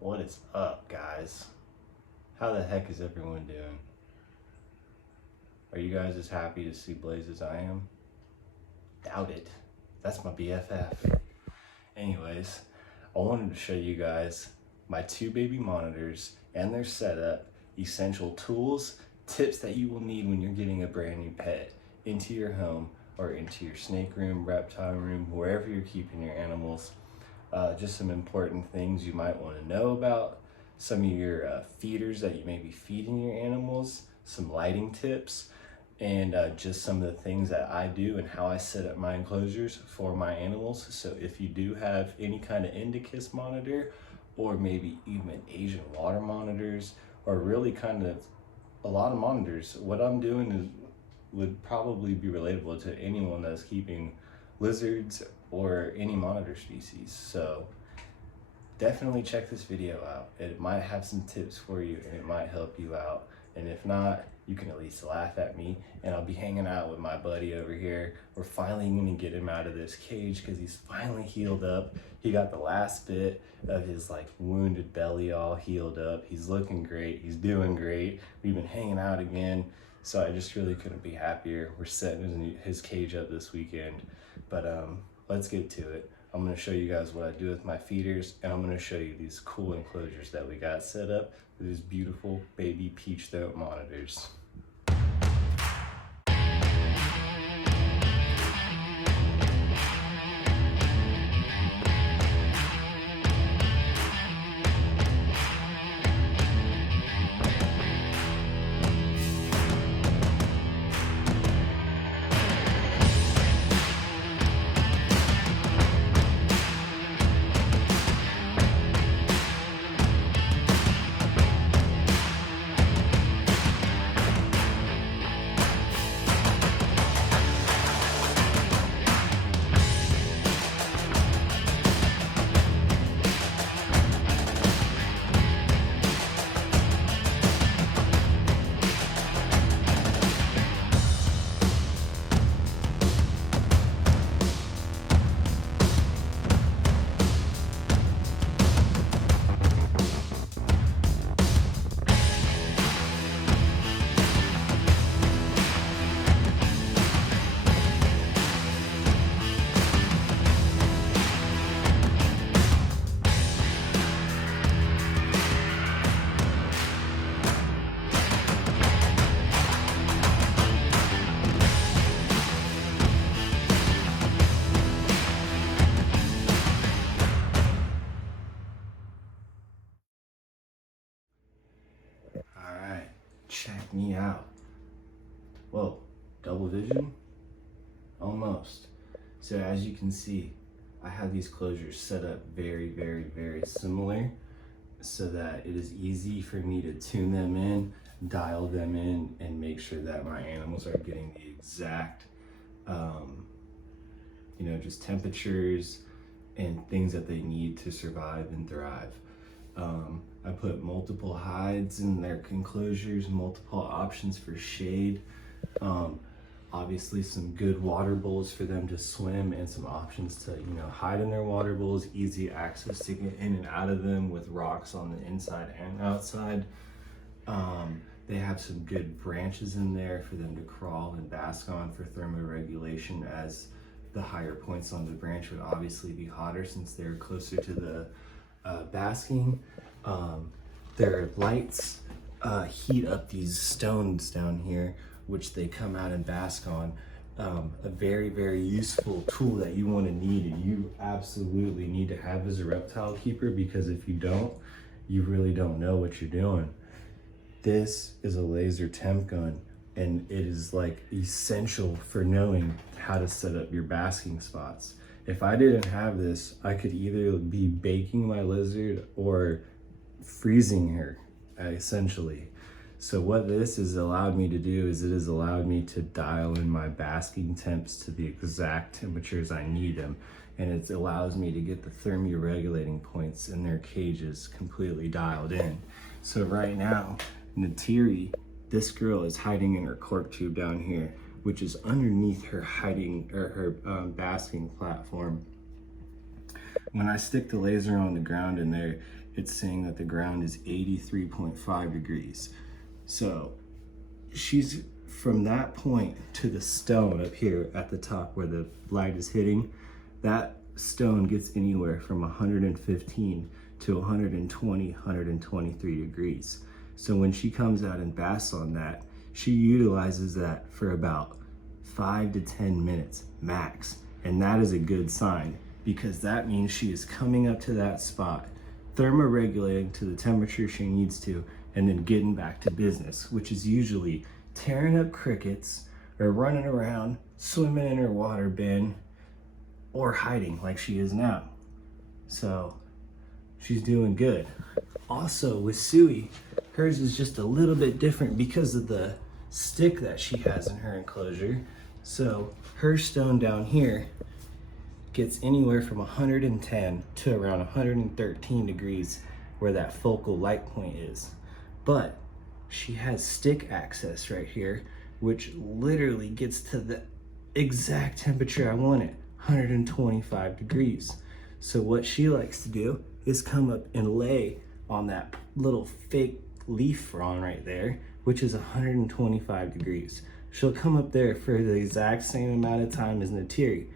What is up, guys? How the heck is everyone doing? Are you guys as happy to see Blaze as I am? Doubt it. That's my BFF. Anyways, I wanted to show you guys my two baby monitors and their setup, essential tools, tips that you will need when you're getting a brand new pet into your home or into your snake room, reptile room, wherever you're keeping your animals. Just some important things you might want to know about, some of your feeders that you may be feeding your animals, some lighting tips, and just some of the things that I do and how I set up my enclosures for my animals. So if you do have any kind of indicus monitor, or maybe even Asian water monitors, or really kind of a lot of monitors, what I'm doing is would probably be relatable to anyone that's keeping lizards or any monitor species. So definitely check this video out. It might have some tips for you and it might help you out. And if not, you can at least laugh at me, and I'll be hanging out with my buddy over here. We're finally gonna get him out of this cage because he's finally healed up. He got the last bit of his wounded belly all healed up. He's looking great, he's doing great. We've been hanging out again. So I just really couldn't be happier. We're setting his cage up this weekend. But let's get to it. I'm gonna show you guys what I do with my feeders, and I'm gonna show you these cool enclosures that we got set up with these beautiful baby peach throat monitors. All right, check me out. Whoa, double vision? Almost. So as you can see, I have these closures set up very, very, very similar so that it is easy for me to tune them in, dial them in, and make sure that my animals are getting the exact, just temperatures and things that they need to survive and thrive. I put multiple hides in their enclosures, multiple options for shade. Obviously some good water bowls for them to swim, and some options to hide in their water bowls, easy access to get in and out of them with rocks on the inside and outside. They have some good branches in there for them to crawl and bask on for thermoregulation, as the higher points on the branch would obviously be hotter since they're closer to the basking. Their lights heat up these stones down here, which they come out and bask on. A very, very useful tool that you want to need, and you absolutely need to have as a reptile keeper, because if you don't, you really don't know what you're doing. This is a laser temp gun, and it is essential for knowing how to set up your basking spots. If I didn't have this, I could either be baking my lizard or freezing her, essentially. So what this has allowed me to do is it has allowed me to dial in my basking temps to the exact temperatures I need them. And it allows me to get the thermoregulating points in their cages completely dialed in. So right now, Natiri, this girl is hiding in her cork tube down here, which is underneath her basking platform. When I stick the laser on the ground in there, it's saying that the ground is 83.5 degrees. So she's from that point to the stone up here at the top where the light is hitting, that stone gets anywhere from 115 to 120, 123 degrees. So when she comes out and basks on that, she utilizes that for about 5 to 10 minutes max. And that is a good sign, because that means she is coming up to that spot, thermoregulating to the temperature she needs to, and then getting back to business, which is usually tearing up crickets or running around, swimming in her water bin, or hiding like she is now. So she's doing good. Also with Suey, hers is just a little bit different because of the stick that she has in her enclosure. So her stone down here gets anywhere from 110 to around 113 degrees where that focal light point is. But she has stick access right here, which literally gets to the exact temperature I want it, 125 degrees. So what she likes to do is come up and lay on that little fake leaf frond right there, which is 125 degrees. She'll come up there for the exact same amount of time as Natiri,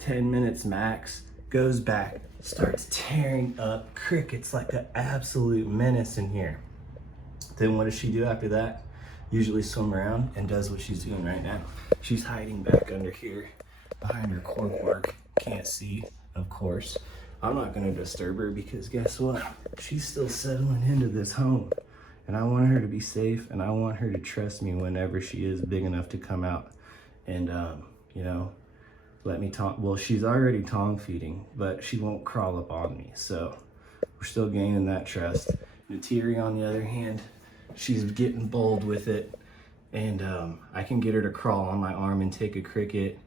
10 minutes max, goes back, starts tearing up crickets like an absolute menace in here. Then what does she do after that? Usually swim around and does what she's doing right now. She's hiding back under here behind her cork work. Can't see, of course. I'm not gonna disturb her because guess what? She's still settling into this home. And I want her to be safe, and I want her to trust me whenever she is big enough to come out. And, you know, let me tongue. Well, she's already tongue feeding, but she won't crawl up on me. So we're still gaining that trust. Natiri, on the other hand, she's getting bold with it, and I can get her to crawl on my arm and take a cricket.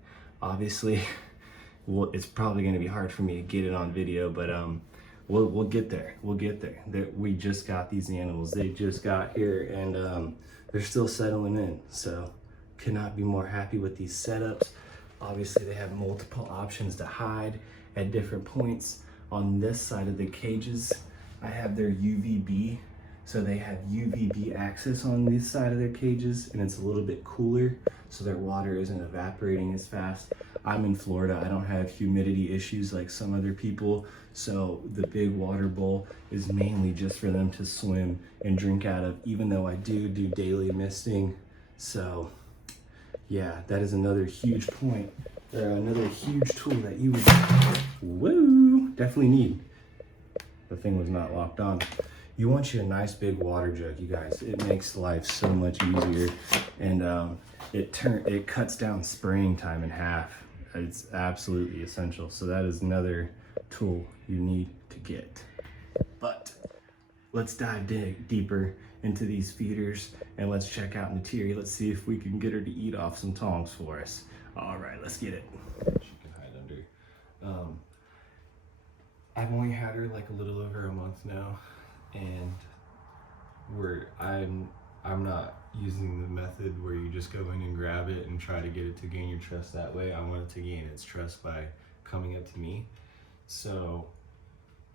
Obviously, well, it's probably going to be hard for me to get it on video, but we'll get there. We'll get there. We just got these animals. They just got here, and they're still settling in. So could not be more happy with these setups. Obviously, they have multiple options to hide at different points. On this side of the cages, I have their UVB. So they have UVB access on this side of their cages, and it's a little bit cooler, so their water isn't evaporating as fast. I'm in Florida. I don't have humidity issues like some other people, so the big water bowl is mainly just for them to swim and drink out of, even though I do daily misting. So yeah, that is another huge point, or another huge tool that you would definitely need. The thing was not locked on. You want you a nice big water jug, you guys. It makes life so much easier, and it cuts down spraying time in half. It's absolutely essential. So that is another tool you need to get. But let's dive deeper into these feeders, and let's check out Natiri. Let's see if we can get her to eat off some tongs for us. All right, let's get it. She can hide under. I've only had her like a little over a month now, and I'm not using the method where you just go in and grab it and try to get it to gain your trust that way. I want it to gain its trust by coming up to me. So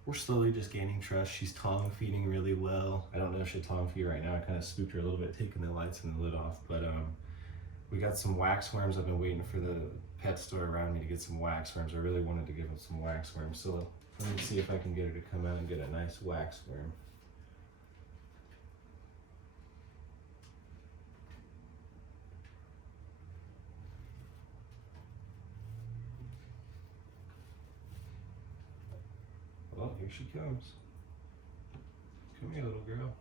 we're slowly just gaining trust. She's tongue feeding really well. I don't know if she'll tongue feed right now. I kind of spooked her a little bit, taking the lights and the lid off, but we got some wax worms. I've been waiting for the pet store around me to get some wax worms. I really wanted to give them some wax worms, so let me see if I can get her to come out and get a nice wax worm. Well, here she comes. Come here, little girl.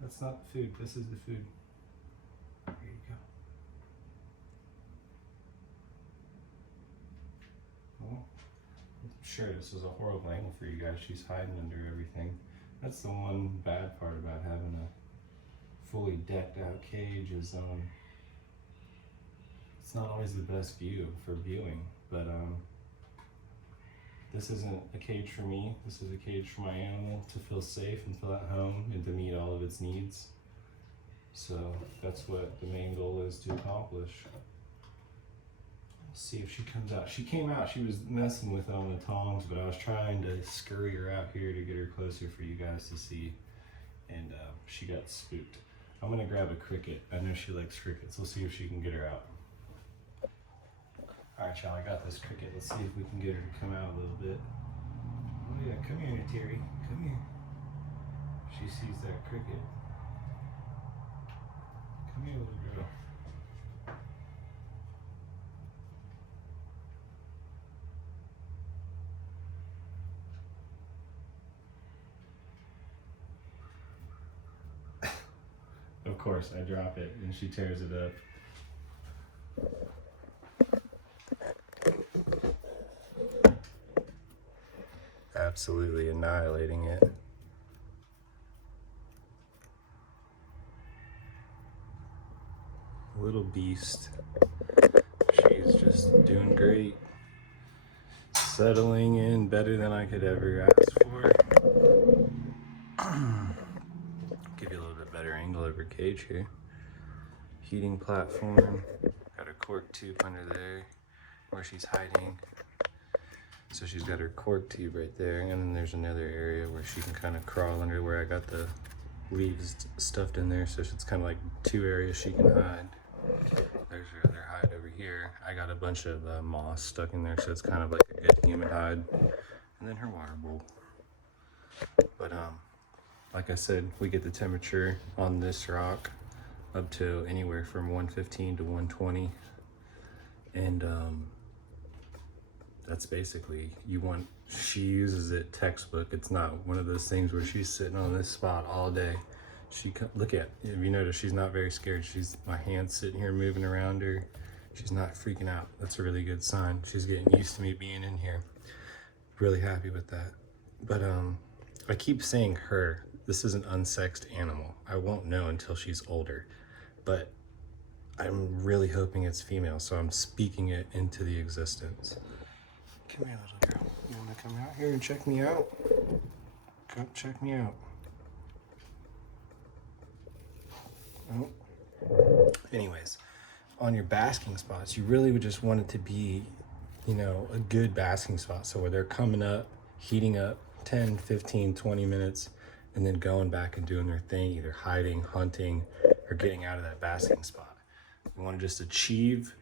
That's not the food. This is the food. Here you go. Well, I'm sure this is a horrible angle for you guys. She's hiding under everything. That's the one bad part about having a fully decked out cage is it's not always the best view for viewing, but this isn't a cage for me. This is a cage for my animal to feel safe and feel at home and to meet all of its needs. So that's what the main goal is to accomplish. see if she comes out. She came out, she was messing with it on the tongs, but I was trying to scurry her out here to get her closer for you guys to see. And she got spooked. I'm gonna grab a cricket. I know she likes crickets. We'll see if she can get her out. All right, y'all, I got this cricket. Let's see if we can get her to come out a little bit. Oh yeah, come here, Terry. Come here. She sees that cricket. Come here, little girl. Of course, I drop it and she tears it up. Absolutely annihilating it. Little beast. She's just doing great. Settling in better than I could ever ask for. Give you a little bit better angle of her cage here. Heating platform. Got a cork tube under there where she's hiding. So she's got her cork tube right there, and then there's another area where she can kind of crawl under where I got the leaves stuffed in there. So it's kind of like two areas she can hide. There's her other hide over here. I got a bunch of moss stuck in there, so it's kind of like a good human hide. And then her water bowl. But like I said, we get the temperature on this rock up to anywhere from 115 to 120. And that's basically, she uses it textbook. It's not one of those things where she's sitting on this spot all day. Look at, if you notice, she's not very scared. My hand's sitting here moving around her. She's not freaking out. That's a really good sign. She's getting used to me being in here. Really happy with that. But I keep saying her. This is an unsexed animal. I won't know until she's older, but I'm really hoping it's female, so I'm speaking it into the existence. Come here, little girl. You wanna come out here and check me out? Come check me out. Oh. Anyways, on your basking spots, you really would just want it to be, a good basking spot. So where they're coming up, heating up 10, 15, 20 minutes, and then going back and doing their thing, either hiding, hunting, or getting out of that basking spot. You want to just achieve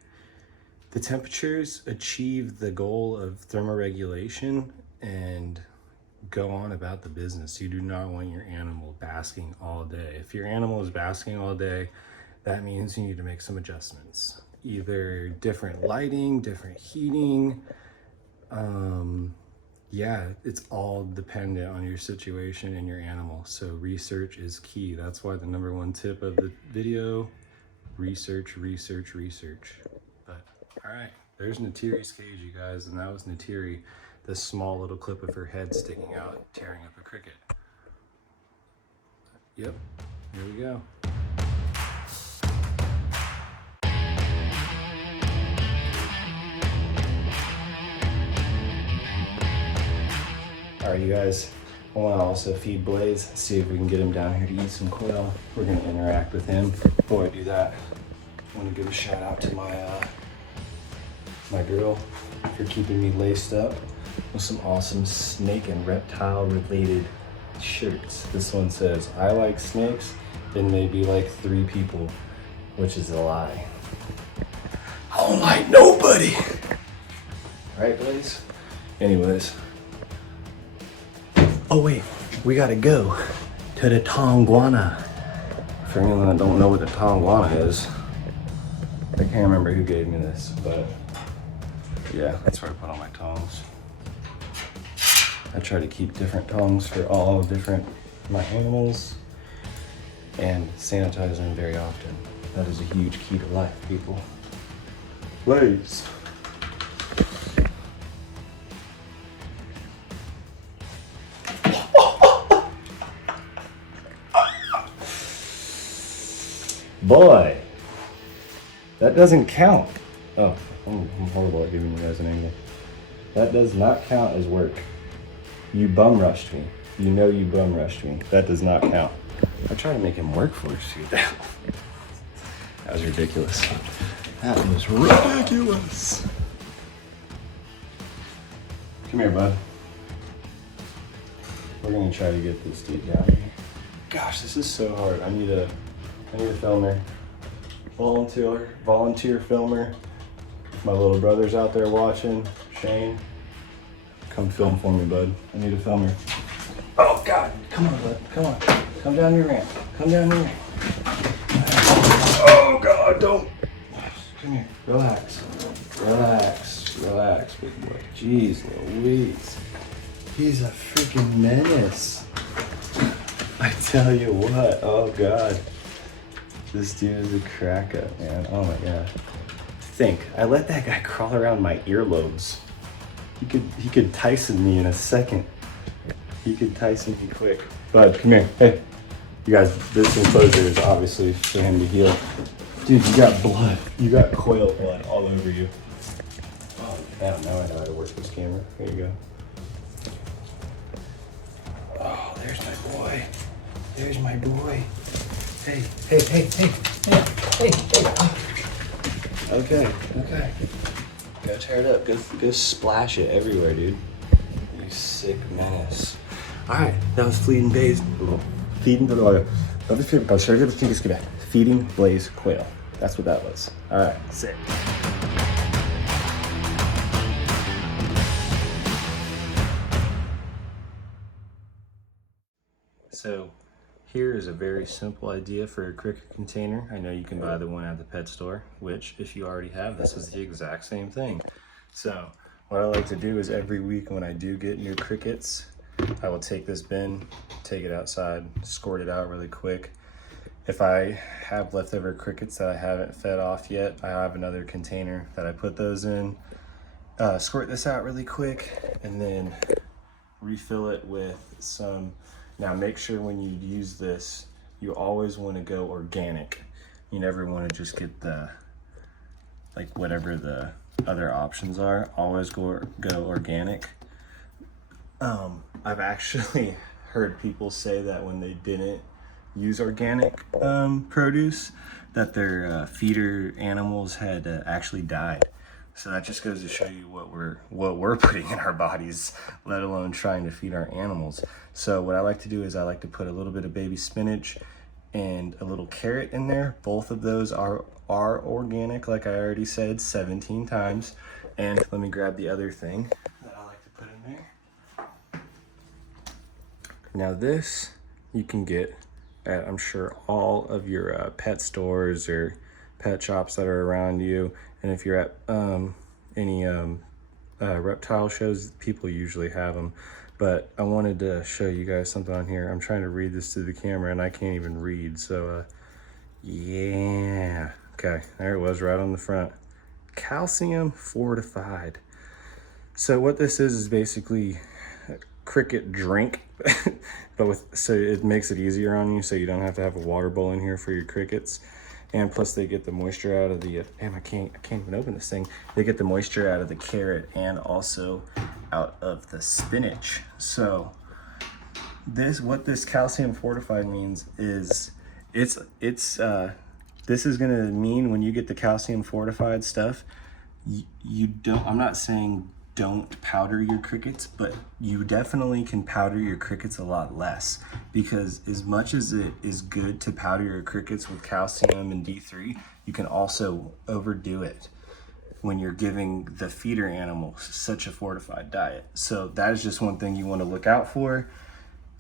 the temperatures, achieve the goal of thermoregulation, and go on about the business. You do not want your animal basking all day. If your animal is basking all day, that means you need to make some adjustments. Either different lighting, different heating. Yeah, it's all dependent on your situation and your animal. So research is key. That's why the #1 tip of the video, research, research, research. But all right, there's Natiri's cage, you guys, and that was Natiri, this small little clip of her head sticking out, tearing up a cricket. Yep, here we go. All right, you guys, I want to also feed Blaze, see if we can get him down here to eat some quail. We're going to interact with him. Before I do that, I want to give a shout out to my girl for keeping me laced up with some awesome snake and reptile related shirts. This one says, I like snakes and maybe like 3 people, which is a lie. I don't like nobody. Right, Blaze? Anyways. Oh wait, we gotta go to the Tonguana. For anyone that don't know what the Tonguana is, I can't remember who gave me this, but yeah, that's where I put all my tongs. I try to keep different tongs for all different my animals and sanitize them very often. That is a huge key to life, people. Blaze. Boy, that doesn't count. Oh, I'm horrible at giving you guys an angle. That does not count as work. You bum rushed me. You know you bum rushed me. That does not count. I tried to make him work for us, dude. That was ridiculous. That was ridiculous. Come here, bud. We're gonna try to get this dude down here. Gosh, this is so hard. I need a filmer. Volunteer filmer. My little brother's out there watching. Shane, come film for me, bud. I need a filmer. Oh God, come on, bud, come on. Come down your ramp, come down your ramp. Oh God, don't. Come here, relax, big boy. Jeez Louise, he's a freaking menace. I tell you what, oh God. This dude is a crack up, man. Oh my God. I let that guy crawl around my earlobes. He could Tyson me in a second. He could Tyson me quick. Bud, come here. Hey. You guys, this enclosure is obviously for him to heal. Dude, you got blood. You got coil blood all over you. Oh, damn, now I know how to work this camera. Here you go. Oh, there's my boy. There's my boy. Hey. Okay. Go tear it up. Go splash it everywhere, dude. You sick menace. Alright, that was Feeding Blaze Quail. That's what that was. Alright, sick. So here is a very simple idea for a cricket container. I know you can buy the one at the pet store, which if you already have, this is the exact same thing. So what I like to do is every week when I do get new crickets, I will take this bin, take it outside, squirt it out really quick. If I have leftover crickets that I haven't fed off yet, I have another container that I put those in. Squirt this out really quick and then refill it with some. Now make sure when you use this, you always want to go organic. You never want to just get the, like whatever the other options are, always go organic. I've actually heard people say that when they didn't use organic produce, that their feeder animals had actually died. So that just goes to show you what we're putting in our bodies, let alone trying to feed our animals. So what I like to do is I like to put a little bit of baby spinach and a little carrot in there. Both of those are organic, like I already said 17 times. And let me grab the other thing that I like to put in there. Now this you can get at, I'm sure, all of your pet stores or pet shops that are around you. And if you're at any reptile shows, people usually have them. But I wanted to show you guys something on here. I'm trying to read this to the camera and I can't even read. So yeah, okay, there it was right on the front. Calcium fortified. So what this is basically a cricket drink, but so it makes it easier on you, so you don't have to have a water bowl in here for your crickets. And plus they get the moisture out of the, damn, I can't even open this thing. They get the moisture out of the carrot and also out of the spinach. So what this calcium fortified means is this is gonna mean when you get the calcium fortified stuff, you don't, I'm not saying don't powder your crickets, but you definitely can powder your crickets a lot less, because as much as it is good to powder your crickets with calcium and D3, you can also overdo it when you're giving the feeder animals such a fortified diet. So that is just one thing you want to look out for.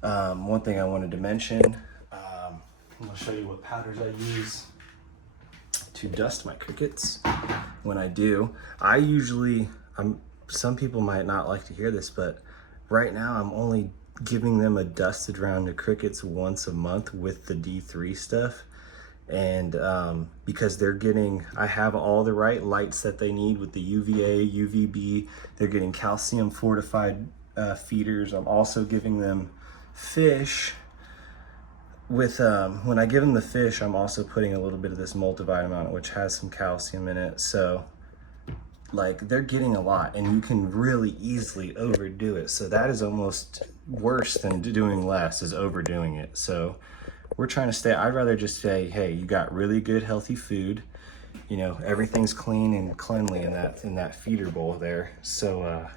One thing I wanted to mention, I'm gonna show you what powders I use to dust my crickets. When I do, some people might not like to hear this, but right now I'm only giving them a dusted round of crickets once a month with the D3 stuff. And because I have all the right lights that they need with the UVA, UVB, they're getting calcium fortified feeders. I'm also giving them fish with, when I give them the fish, I'm also putting a little bit of this multivitamin, which has some calcium in it. So like they're getting a lot, and you can really easily overdo it. So that is almost worse than doing less, is overdoing it. So we're trying to stay, I'd rather just say, hey, you got really good healthy food, you know, everything's clean and cleanly in that feeder bowl there. So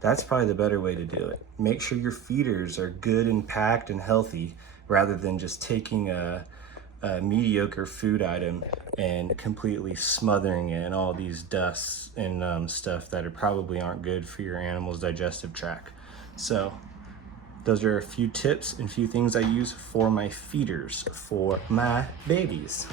That's probably the better way to do it. Make sure your feeders are good and packed and healthy, rather than just taking a mediocre food item and completely smothering it in all these dusts and stuff that probably aren't good for your animal's digestive tract. So those are a few tips and few things I use for my feeders for my babies.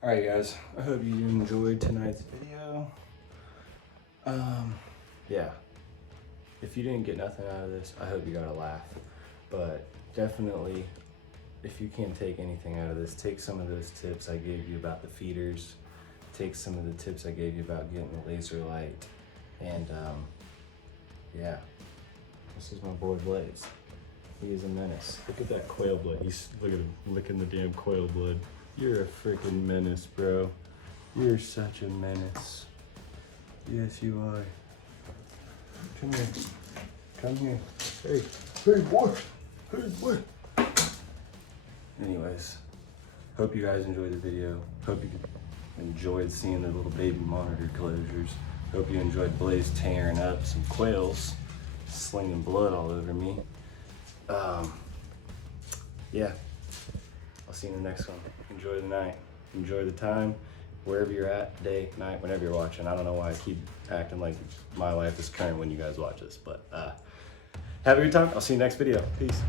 All right, guys, I hope you enjoyed tonight's video. Yeah, if you didn't get nothing out of this, I hope you got a laugh. But definitely, if you can't take anything out of this, take some of those tips I gave you about the feeders, take some of the tips I gave you about getting the laser light, and yeah, this is my boy Blaze. He is a menace. Look at that quail blood. Look at him licking the damn quail blood. You're a freaking menace, bro. You're such a menace. Yes, you are. Come here. Come here. Hey. Hey, boy. Hey, boy. Anyways, hope you guys enjoyed the video. Hope you enjoyed seeing the little baby monitor closures. Hope you enjoyed Blaze tearing up some quails, slinging blood all over me. Yeah. I'll see you in the next one. Enjoy the night. Enjoy the time, wherever you're at, day, night, whenever you're watching. I don't know why I keep acting like my life is current when you guys watch this, but have a good time. I'll see you next video. Peace.